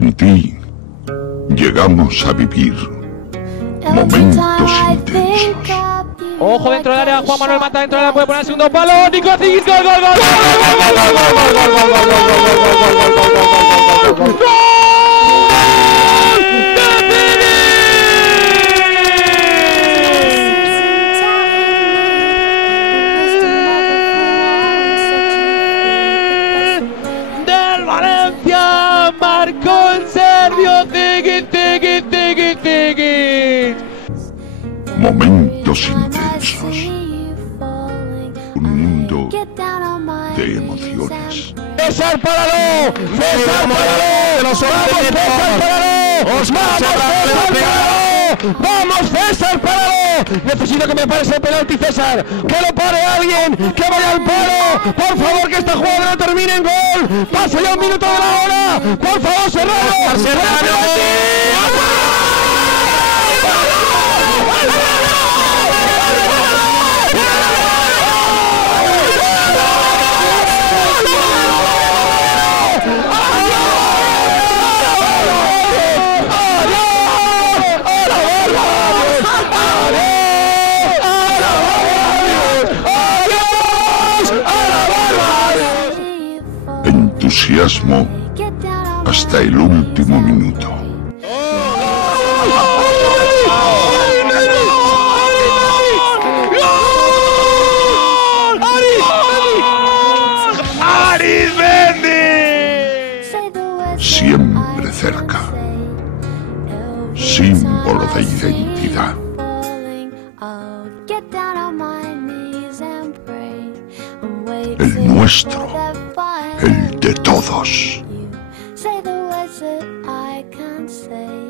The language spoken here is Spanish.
En ti llegamos a vivir momentos intensos. Ojo dentro del área, Juan Manuel Mata dentro del área, puede poner el segundo palo, Nico Zigis, gol, gol, gol, gol, del Valencia, marcó el serbio Zigis. Momentos intensos. Un mundo de emociones. César Paraló, César Paraló, vamos César Paraló, vamos César Paraló, necesito que me pare ese penalti César, que lo pare alguien, que vaya al palo, por favor que esta jugada no termine en gol, pasa ya un minuto de la hora, por favor Serrano, Entusiasmo hasta el último minuto. Siempre cerca. Símbolo de identidad. El nuestro. El de todos. Say the words that I can't say.